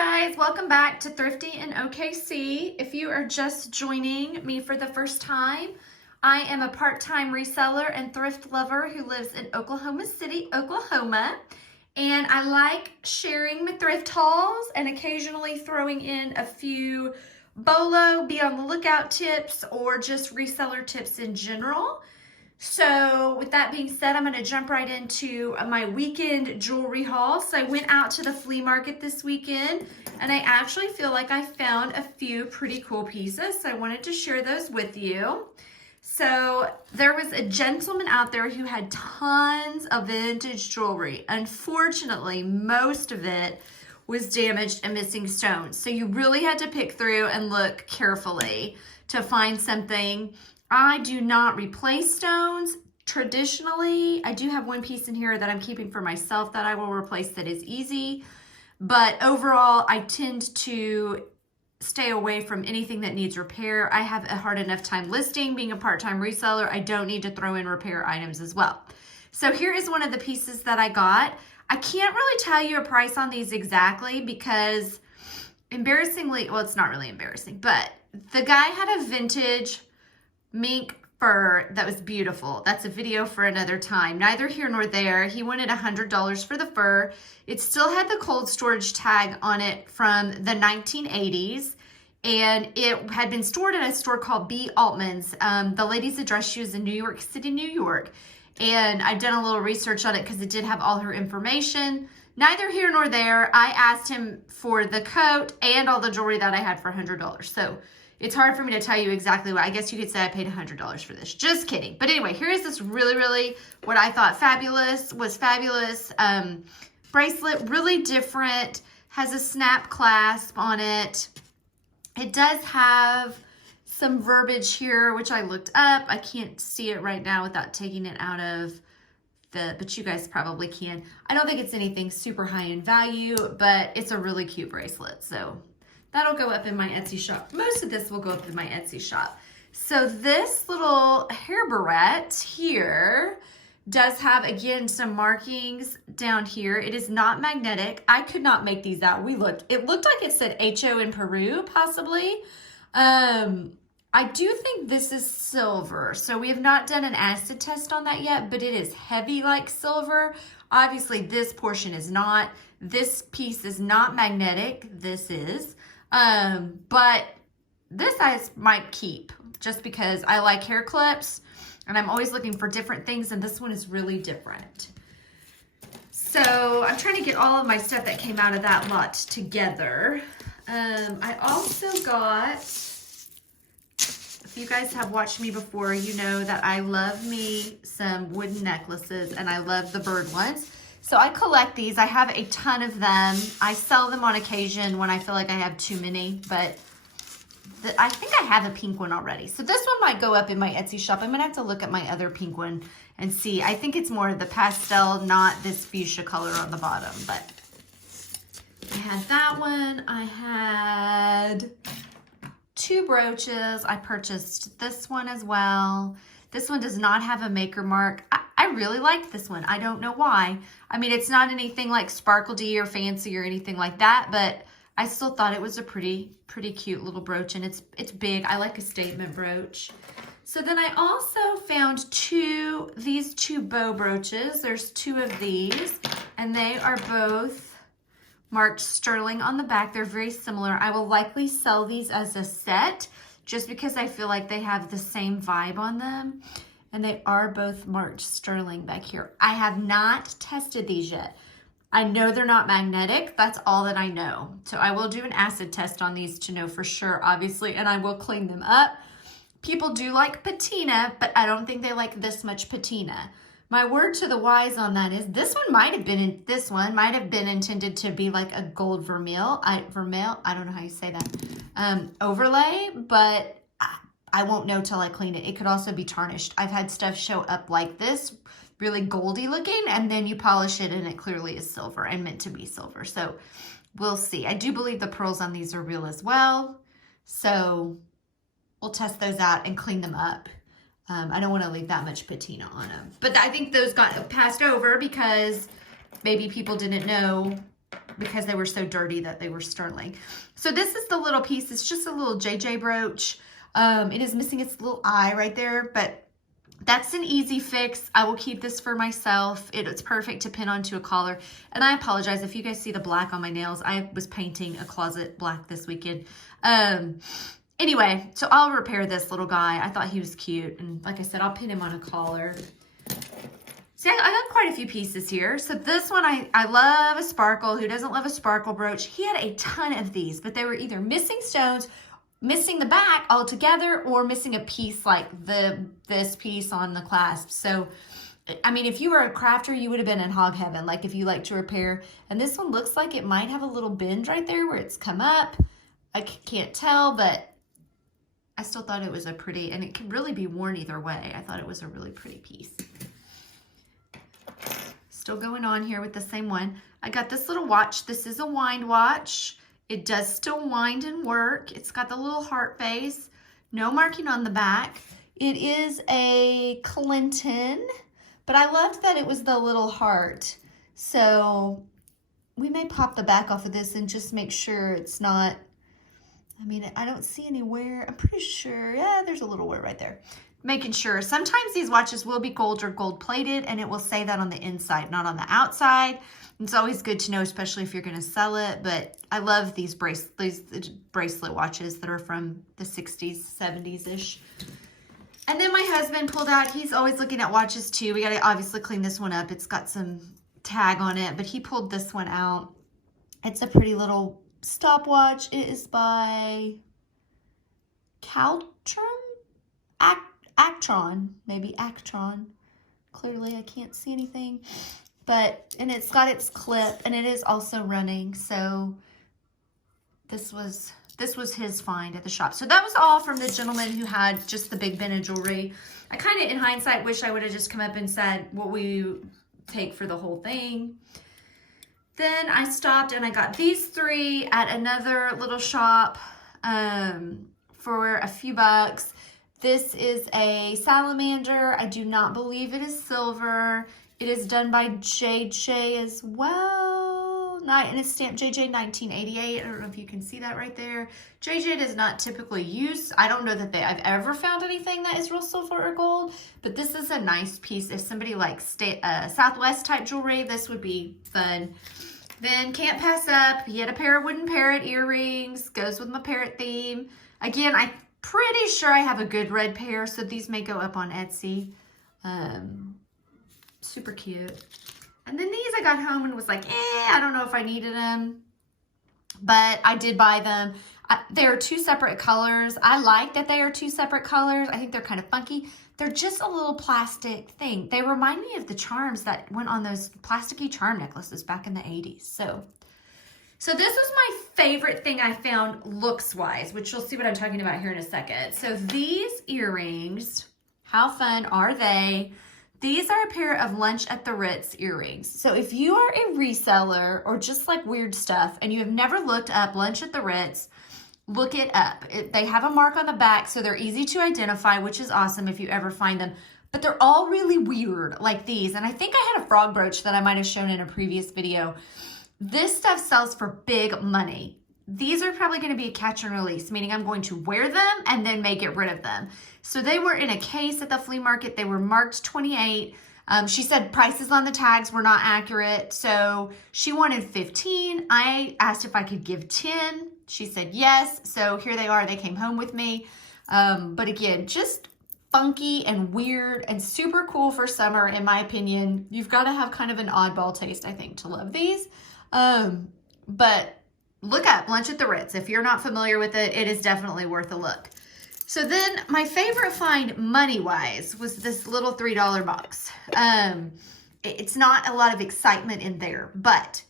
guys, welcome back to Thrifty in OKC. If you are just joining me for the first time, I am a part-time reseller and thrift lover who lives in Oklahoma City, Oklahoma. And I like sharing my thrift hauls and occasionally throwing in a few BOLO, be on the lookout tips, or just reseller tips in general. So with that being said, I'm going to jump right into my weekend jewelry haul. So I went out to the flea market this weekend and I actually feel like I found a few pretty cool pieces. So I wanted to share those with you. So there was a gentleman out there who had tons of vintage jewelry. Unfortunately, most of it was damaged and missing stones. So you really had to pick through and look carefully to find something. I do not replace stones. Traditionally, I do have one piece in here that I'm keeping for myself that I will replace that is easy. But overall, I tend to stay away from anything that needs repair. I have a hard enough time listing. Being a part-time reseller, I don't need to throw in repair items as well. So here is one of the pieces that I got. I can't really tell you a price on these exactly because embarrassingly, well, it's not really embarrassing, but the guy had a vintage mink fur that was beautiful. That's a video for another time. Neither here nor there. He wanted $100 for the fur. It still had the cold storage tag on it from the 1980s, and it had been stored at a store called B. Altman's. The lady's address, she was in New York City, New York, and I've done a little research on it because it did have all her information. Neither here nor there. I asked him for the coat and all the jewelry that I had for $100. So it's hard for me to tell you exactly what. I guess you could say I paid $100 for this. Just kidding. But anyway, here's this really, what I thought fabulous bracelet. Really different. Has a snap clasp on it. It does have some verbiage here, which I looked up. I can't see it right now without taking it out of but you guys probably can. I don't think it's anything super high in value, but it's a really cute bracelet. So that'll go up in my Etsy shop. Most of this will go up in my Etsy shop. So this little hair barrette here does have, again, some markings down here. It is not magnetic. I could not make these out. It looked like it said HO in Peru, possibly. I do think this is silver. So we have not done an acid test on that yet, but it is heavy like silver. Obviously, this portion is not. This piece is not magnetic. This is. But this I might keep just because I like hair clips and I'm always looking for different things, and this one is really different. So I'm trying to get all of my stuff that came out of that lot together. I also got, if you guys have watched me before, you know that I love me some wooden necklaces and I love the bird ones. So I collect these. I have a ton of them. I sell them on occasion when I feel like I have too many, but I think I have a pink one already. So this one might go up in my Etsy shop. I'm gonna have to look at my other pink one and see. I think it's more of the pastel, not this fuchsia color on the bottom, but I had that one. I had two brooches. I purchased this one as well. This one does not have a maker mark. I really liked this one. I don't know why. I mean, it's not anything like sparkly or fancy or anything like that, but I still thought it was a pretty cute little brooch, and it's big. I like a statement brooch. So then I also found these two bow brooches. There's two of these, and they are both marked sterling on the back. They're very similar. I will likely sell these as a set just because I feel like they have the same vibe on them. And they are both marked sterling back here. I have not tested these yet. I know they're not magnetic. That's all that I know. So I will do an acid test on these to know for sure, obviously, and I will clean them up. People do like patina, but I don't think they like this much patina. My word to the wise on that is this one might have been intended to be like a gold vermeil. I don't know how you say that, overlay, but I won't know till I clean it. It could also be tarnished. I've had stuff show up like this, really goldy looking, and then you polish it and it clearly is silver and meant to be silver. So we'll see. I do believe the pearls on these are real as well. So we'll test those out and clean them up. I don't want to leave that much patina on them. But I think those got passed over because maybe people didn't know because they were so dirty that they were sterling. So this is the little piece. It's just a little JJ brooch. It is missing its little eye right there, but that's an easy fix. I will keep this for myself. It's perfect to pin onto a collar. And I apologize if you guys see the black on my nails. I was painting a closet black this weekend. Anyway, so I'll repair this little guy. I thought he was cute. And like I said, I'll pin him on a collar. See, I got quite a few pieces here. So this one, I love a sparkle. Who doesn't love a sparkle brooch? He had a ton of these, but they were either missing stones, missing the back altogether, or missing a piece like this piece on the clasp. So, I mean, if you were a crafter, you would have been in hog heaven, like if you like to repair. And this one looks like it might have a little bend right there where it's come up. I can't tell, but I still thought it was a pretty, and it can really be worn either way. I thought it was a really pretty piece. Still going on here with the same one. I got this little watch. This is a wind watch. It does still wind and work. It's got the little heart face. No marking on the back. It is a Clinton, but I loved that it was the little heart. So we may pop the back off of this and just make sure it's not, I mean, I don't see any wear. I'm pretty sure, yeah, there's a little wear right there. Making sure. Sometimes these watches will be gold or gold plated, and it will say that on the inside, not on the outside. It's always good to know, especially if you're going to sell it. But I love these bracelet watches that are from the 60s, 70s-ish. And then my husband pulled out, he's always looking at watches too. We got to obviously clean this one up. It's got some tag on it, but he pulled this one out. It's a pretty little stopwatch. It is by Actron, maybe Actron. Clearly I can't see anything, and it's got its clip, and it is also running. So this was his find at the shop. So that was all from the gentleman who had just the big bin of jewelry. I kind of, in hindsight, wish I would have just come up and said what we take for the whole thing. Then I stopped and I got these three at another little shop for a few bucks. This is a salamander. I do not believe it is silver. It is done by JJ as well. And it's stamped JJ 1988. I don't know if you can see that right there. JJ does not typically use, I don't know that I've ever found anything that is real silver or gold, but this is a nice piece. If somebody likes Southwest type jewelry, this would be fun. Then can't pass up, he had a pair of wooden parrot earrings. Goes with my parrot theme. Again, I'm pretty sure I have a good red pair, so these may go up on Etsy. Super cute. And then these I got home and was like, I don't know if I needed them, but I did buy them. They are two separate colors. I like that they are two separate colors. I think they're kind of funky. They're just a little plastic thing. They remind me of the charms that went on those plasticky charm necklaces back in the 80s. So this was my favorite thing I found looks-wise, which you'll see what I'm talking about here in a second. So these earrings, how fun are they? These are a pair of Lunch at the Ritz earrings. So if you are a reseller or just like weird stuff and you have never looked up Lunch at the Ritz, look it up. They have a mark on the back, so they're easy to identify, which is awesome if you ever find them. But they're all really weird, like these. And I think I had a frog brooch that I might have shown in a previous video. This stuff sells for big money. These are probably going to be a catch and release, meaning I'm going to wear them and then may get rid of them. So they were in a case at the flea market. They were marked 28. She said prices on the tags were not accurate, so she wanted 15. I asked if I could give 10. She said yes, so here they are. They came home with me. But again, just funky and weird and super cool for summer, in my opinion. You've got to have kind of an oddball taste, I think, to love these. But look up Lunch at the Ritz. If you're not familiar with it, it is definitely worth a look. So then my favorite find money-wise was this little $3 box. It's not a lot of excitement in there, but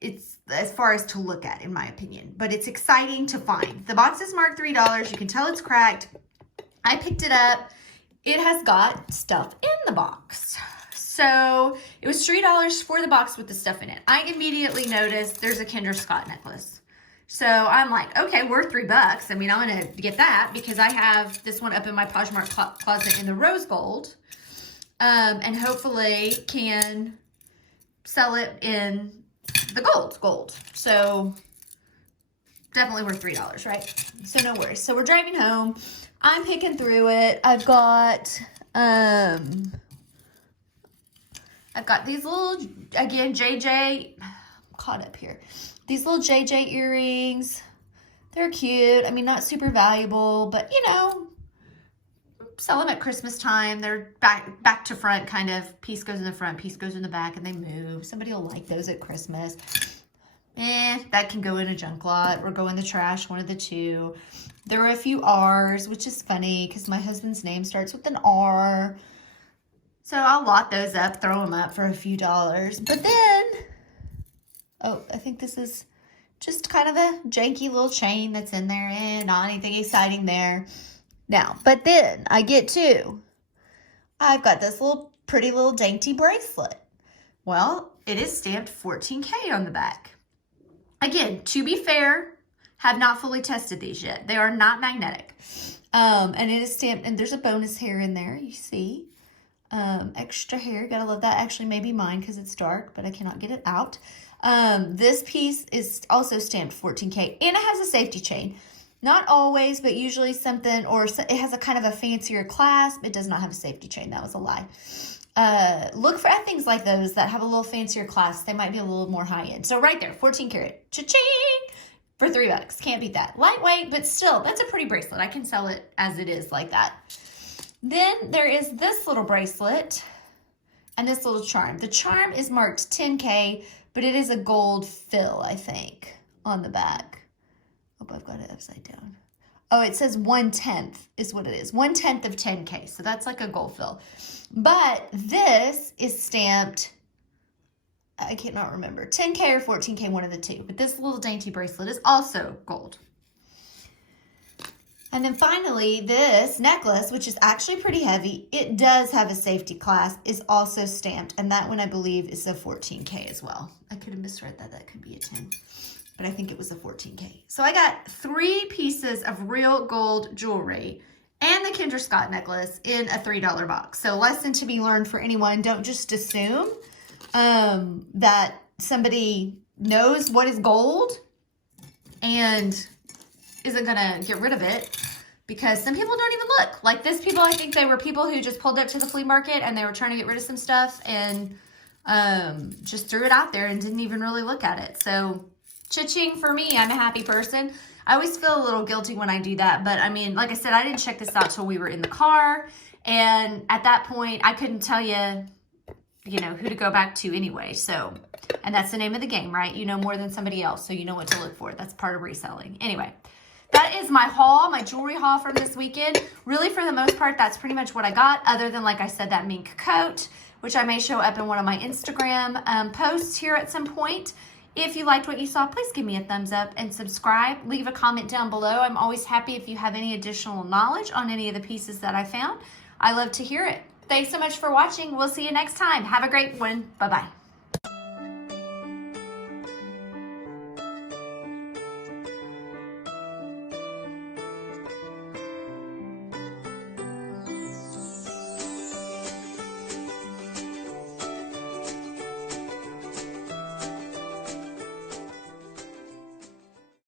it's as far as to look at, in my opinion. But it's exciting to find. The box is marked $3. You can tell it's cracked. I picked it up. It has got stuff in the box. So it was $3 for the box with the stuff in it. I immediately noticed there's a Kendra Scott necklace. So I'm like, okay, worth $3. I mean, I'm going to get that because I have this one up in my Poshmark closet in the rose gold. And hopefully can sell it in the gold's gold. So definitely worth $3, right? So no worries. So we're driving home. I'm picking through it. I've got these little, again, JJ, I'm caught up here. These little JJ earrings. They're cute. I mean, not super valuable, but you know, sell them at Christmas time. They're back to front kind of. Piece goes in the front, piece goes in the back, and they move. Somebody will like those at Christmas. That can go in a junk lot or go in the trash, one of the two. There were a few R's, which is funny because my husband's name starts with an R. So I'll lot those up, throw them up for a few dollars. But then, oh, I think this is just kind of a janky little chain that's in there, and not anything exciting there. Now, but then I get to, I've got this little pretty little dainty bracelet. Well, it is stamped 14K on the back. Again, to be fair, have not fully tested these yet. They are not magnetic. And it is stamped, and there's a bonus hair in there, you see. Extra hair, gotta love that. Actually, maybe mine because it's dark, but I cannot get it out. This piece is also stamped 14K, and it has a safety chain. Not always, but usually something, or it has a kind of a fancier clasp. It does not have a safety chain. That was a lie. Look for things like those that have a little fancier clasp. They might be a little more high end. So right there, 14 karat, cha-ching, for $3. Can't beat that. Lightweight, but still, that's a pretty bracelet. I can sell it as it is like that. Then there is this little bracelet and this little charm. The charm is marked 10K, but it is a gold fill, I think, on the back. Oh, I've got it upside down. Oh, it says 1/10 is what it is. 1/10 of 10K. So that's like a gold fill. But this is stamped, I cannot remember, 10K or 14K, one of the two. But this little dainty bracelet is also gold. And then finally, this necklace, which is actually pretty heavy, it does have a safety clasp, is also stamped. And that one, I believe, is a 14K as well. I could have misread that. That could be a 10. But I think it was a 14K. So I got 3 pieces of real gold jewelry and the Kendra Scott necklace in a $3 box. So lesson to be learned for anyone, don't just assume that somebody knows what is gold and isn't gonna get rid of it, because some people don't even look. Like this people, I think they were people who just pulled up to the flea market and they were trying to get rid of some stuff and just threw it out there and didn't even really look at it. So cha-ching for me, I'm a happy person. I always feel a little guilty when I do that, but I mean, like I said, I didn't check this out till we were in the car, and at that point, I couldn't tell you, you know, who to go back to anyway. So, and that's the name of the game, right? You know more than somebody else, so you know what to look for. That's part of reselling. Anyway, that is my haul, my jewelry haul from this weekend. Really, for the most part, that's pretty much what I got, other than, like I said, that mink coat, which I may show up in one of my Instagram posts here at some point. If you liked what you saw, please give me a thumbs up and subscribe. Leave a comment down below. I'm always happy if you have any additional knowledge on any of the pieces that I found. I love to hear it. Thanks so much for watching. We'll see you next time. Have a great one. Bye-bye.